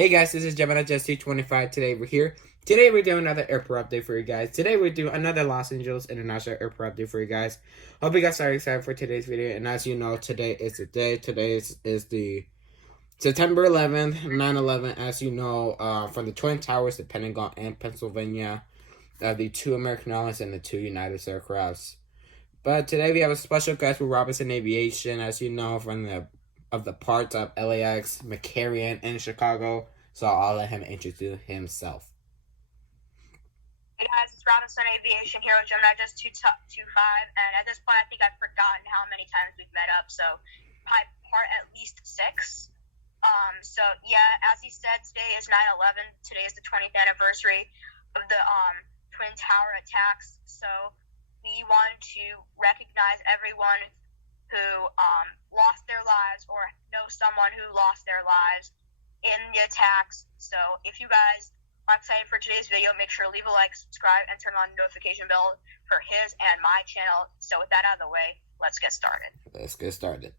Hey guys, this is Gemini Just 25. Today we're here. Today we're doing another airport update for you guys. Today we're doing another Los Angeles International Airport update for you guys. Hope you guys are excited for today's video. And as you know, today is the day. Today is the September 11th, 9/11. As you know, from the Twin Towers, the Pentagon, and Pennsylvania, the two American Airlines and the two United aircrafts. But today we have a special guest with Rob N Son Aviation, as you know, from the parts of LAX, McCarran, and Chicago. So I'll let him introduce himself. Hey guys, it's Rob N Son Aviation here with Gemini Just 25, and at this point I think I've forgotten how many times we've met up, so probably part at least 6. So yeah, as he said, today is 9/11. Today is the 20th anniversary of the Twin Tower attacks, so we wanted to recognize everyone who lost their lives or know someone who lost their lives in the attacks. So if you guys are excited for today's video, make sure to leave a like, subscribe, and turn on the notification bell for his and my channel. So with that out of the way, let's get started.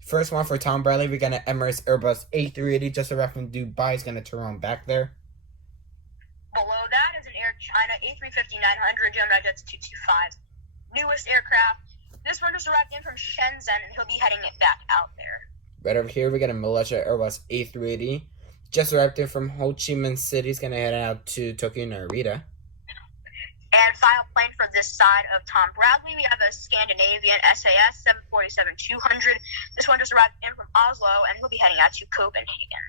First one for Tom Bradley, we got an Emirates Airbus A380 just arrived from Dubai. Is going to turn on back there. Below that is an Air China A350-900 Gemini Jets 225's newest aircraft. This one just arrived in from Shenzhen, and he'll be heading it back out there. Right over here, we got a Malaysia Airbus A380. Just arrived in from Ho Chi Minh City. It's going to head out to Tokyo Narita. And final plane for this side of Tom Bradley, we have a Scandinavian SAS 747-200. This one just arrived in from Oslo, and he'll be heading out to Copenhagen.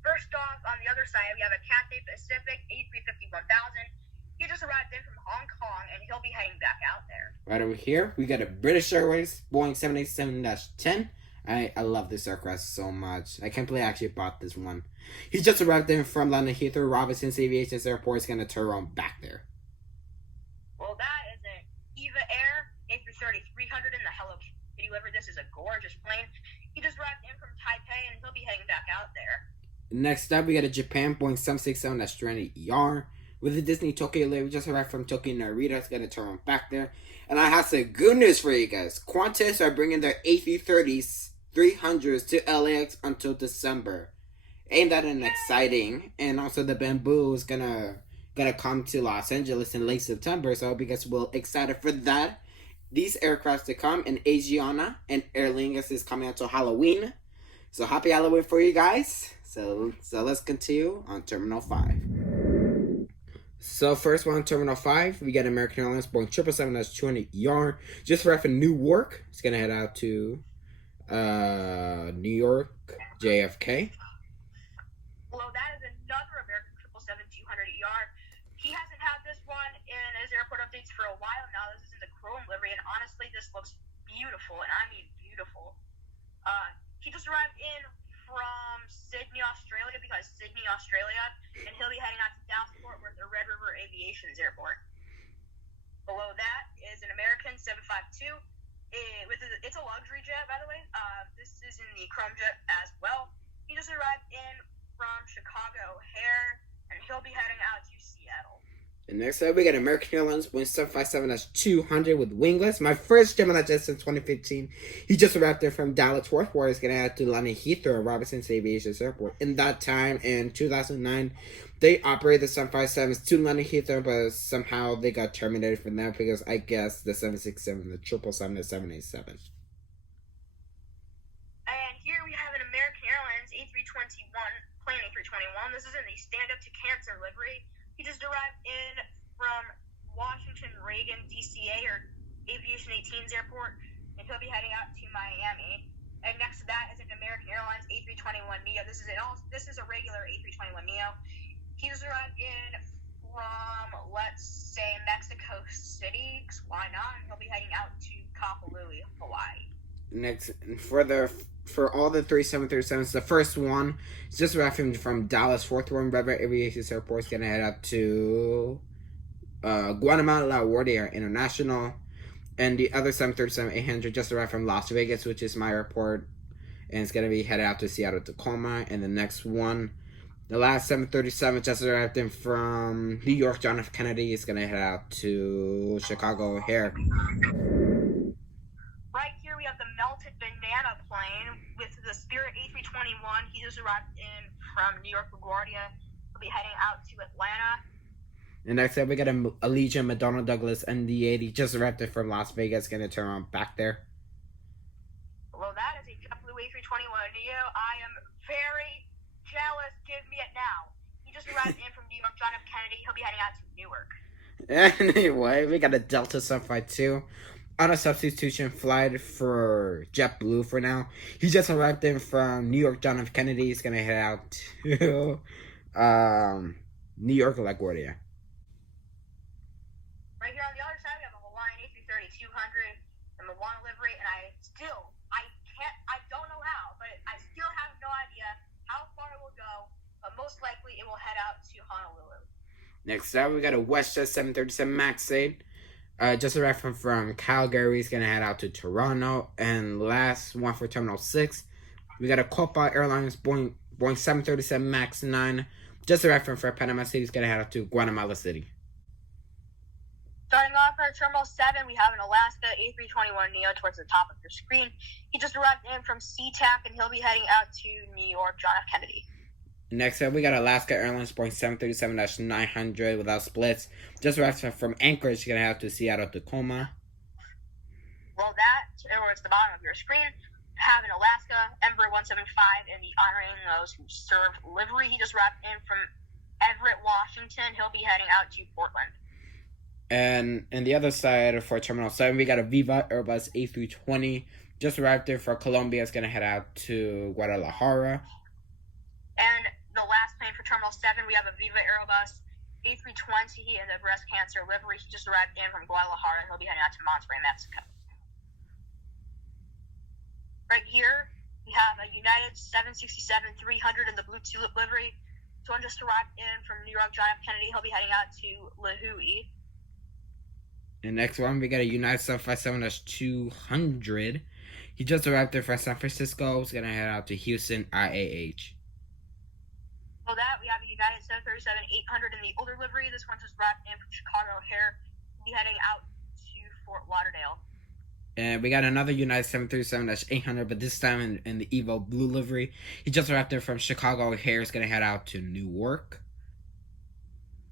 First off, on the other side, we have a Cathay Pacific A350-1000. He just arrived in from Hong Kong, and he'll be heading back out there. Right over here, we got a British Airways Boeing 787-10. I love this aircraft so much. I can't believe I actually bought this one. He just arrived in from London Heathrow. Rob N Son Aviation's airport is going to turn on back there. Well, that is an EVA Air A330-300 in the Hello Kitty livery. This is a gorgeous plane. He just arrived in from Taipei, and he'll be heading back out there. Next up, we got a Japan Boeing 767-300ER. With the Disney Tokyo livery, just arrived from Tokyo Narita. It's going to turn on back there. And I have some good news for you guys. Qantas are bringing their A330-300s to LAX until December. Ain't that an exciting? And also the Bamboo is gonna come to Los Angeles in late September. So I hope you guys will excited for that. These aircrafts to come, and Asiana and Aer Lingus is coming out to Halloween. So happy Halloween for you guys. So let's continue on Terminal 5. So first one, Terminal 5, we got American Airlines Boeing 777-200ER. Just arrived in Newark. It's going to head out to New York, JFK. Well, that is another American 777-200ER. He hasn't had this one in his airport updates for a while now. This is in the chrome livery, and honestly, this looks beautiful, and I mean beautiful. He just arrived in from Sydney, Australia, and he'll be heading out to Dallas Fort Worth or Red River Aviation's airport. Below that is an American 752. It's a luxury jet, by the way. This is in the chrome jet as well. He just arrived in from Chicago O'Hare, and he'll be heading out to Seattle. And next up, we got American Airlines Boeing 757-200 with wingless. My first Gemini jet since 2015. He just arrived there from Dallas Fort Worth. He's going to head to London Heathrow at Rob N Son Aviation's airport. In that time, in 2009, they operated the 757s to London Heathrow, but somehow they got terminated from that because I guess the 767, the 777, the 787. And here we have an American Airlines plane A321. This is in the stand-up to cancer livery. He just arrived in from Washington Reagan DCA or Aviation 18's airport, and he'll be heading out to Miami. And next to that is an American Airlines A321neo. This is a regular A321neo. He just arrived in from, let's say, Mexico City. Why not? And he'll be heading out to Kapolui, Hawaii. Next, for all the 737s, the first one is just arriving from Dallas Fort Worth Red River Aviation's airport. Is going to head up to Guatemala LaGuardia International. And the other 737-800 just arrived from Las Vegas, which is my airport. And it's going to be headed out to Seattle, Tacoma. And the next one, the last 737 just arrived in from New York John F. Kennedy. Is going to head out to Chicago O'Hare. Right here we have the melted banana plane with the Spirit A320 He just arrived in from New York LaGuardia. He'll be heading out to Atlanta. And next up, we got a Allegiant McDonnell Douglas ND-80. Just arrived in from Las Vegas. Going to turn around back there. Well, that is a JetBlue A321neo. I am very jealous. Give me it now. He just arrived in from New York John F. Kennedy. He'll be heading out to Newark. Anyway, we got a Delta 752 on a substitution flight for JetBlue for now. He just arrived in from New York John F. Kennedy. He's going to head out to New York LaGuardia. Right here on the other side, we have a Hawaiian A330-200, the Moana livery, and I don't know how, but I still have no idea how far it will go, but most likely it will head out to Honolulu. Next up, we got a WestJet 737 MAX 8. Just arrived from Calgary. He's going to head out to Toronto. And last one for Terminal 6, we got a Copa Airlines Boeing 737 MAX 9. Just arrived from Panama City. He's going to head out to Guatemala City. Starting off for Terminal 7, we have an Alaska A321neo towards the top of your screen. He just arrived in from SeaTac, and he'll be heading out to New York John F. Kennedy. Next up, we got Alaska Airlines Boeing 737-900 without splits. Just arrived from Anchorage. He's going to head out to Seattle, Tacoma. Well, that, towards the bottom of your screen, have an Alaska Ember 175 in the Honoring Those Who Served livery. He just arrived in from Everett, Washington. He'll be heading out to Portland. And on the other side for Terminal 7, we got a Viva Airbus A320. Just arrived there for Colombia. It's going to head out to Guadalajara. And the last plane for Terminal 7, we have a Viva Airbus A320 in the breast cancer livery. He just arrived in from Guadalajara, and he'll be heading out to Monterrey, Mexico. Right here, we have a United 767-300 in the Blue Tulip livery. This one just arrived in from New York John F. Kennedy. He'll be heading out to Lihue. And next one, we got a United 757-200. He just arrived there from San Francisco. He's going to head out to Houston, IAH. Below that, we have a United 737-800 in the older livery. This one just arrived in from Chicago O'Hare. He'll be heading out to Fort Lauderdale. And we got another United 737-800, but this time in the Evo Blue livery. He just arrived there from Chicago O'Hare. He's going to head out to Newark.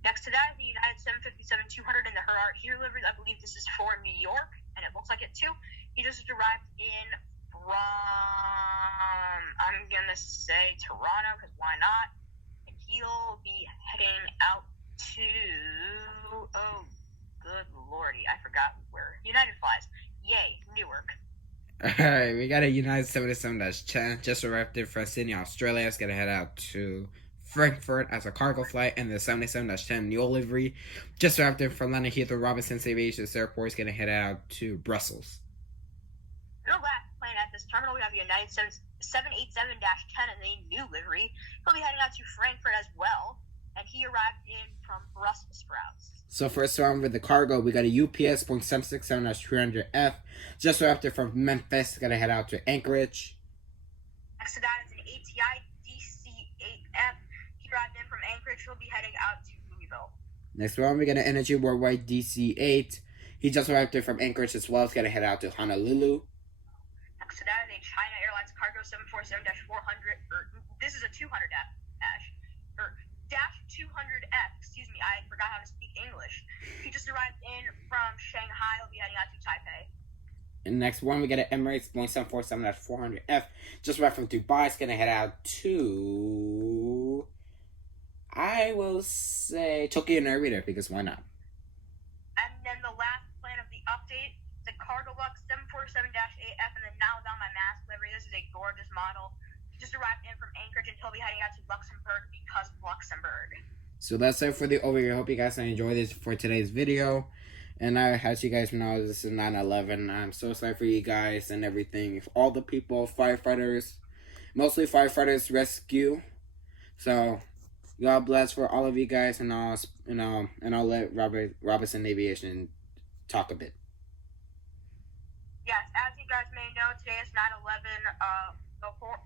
Next to that, the United 757-200 in the Herart Here livery. I believe this is for New York, and it looks like it too. He just arrived in from, I'm going to say Toronto, because why not? And he'll be heading out to, oh, good lordy, I forgot where. United flies. Yay, Newark. Alright, we got a United 77-10. Just arrived there from Sydney, Australia. It's going to head out to Frankfurt as a cargo flight, and the 77-10 Neo livery just arrived in from London Heathrow Rob N Son Aviation Airport. Is going to head out to Brussels. The last plane at this terminal, we have the United 787-10 in the new livery. He'll be heading out to Frankfurt as well, and he arrived in from Brussels sprouts. So first one with the cargo, we got a UPS Boeing 767-300F just arrived there from Memphis. It's going to head out to Anchorage. Next to that is an ATI DC-8F. Arrived in from Anchorage. He'll be heading out to Louisville. Next one, we got an Energy Worldwide DC-8. He just arrived there from Anchorage as well. He's going to head out to Honolulu. Next to that is a China Airlines Cargo 747-400. This is a 200F dash 200F. Excuse me, I forgot how to speak English. He just arrived in from Shanghai. He'll be heading out to Taipei. And next one, we got an Emirates Boeing 747-400F. Just arrived from Dubai. It's going to head out to, I will say, Tokyo Narita, because why not? And then the last plane of the update, the Cargolux 747-AF, and then now it's on my mask livery. This is a gorgeous model. He just arrived in from Anchorage, and he'll be heading out to Luxembourg because of Luxembourg. So that's it for the overview. I hope you guys enjoyed this for today's video. And as you guys know, this is 9/11. I'm so sorry for you guys and everything. All the people, firefighters, mostly firefighters, rescue. So God bless for all of you guys, and I'll let Rob N Son Aviation talk a bit. Yes, as you guys may know, today is 9/11.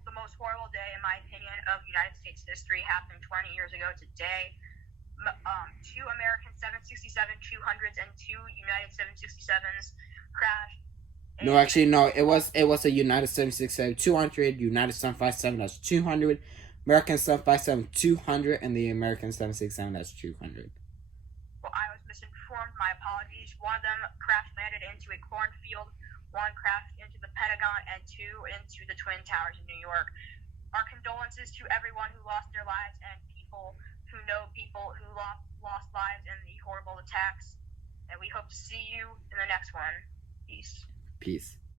The most horrible day, in my opinion, of United States history happened 20 years ago today. Two American 767-200s and two United 767s crashed No, actually, no. It was a United 767-200, United 757 that's 200, American 757 200, and the American 767 that's 200. Well, I was misinformed. My apologies. One of them crash landed into a cornfield, one crashed into the Pentagon, and two into the Twin Towers in New York. Our condolences to everyone who lost their lives and people who know people who lost lives in the horrible attacks. And we hope to see you in the next one. Peace. Peace.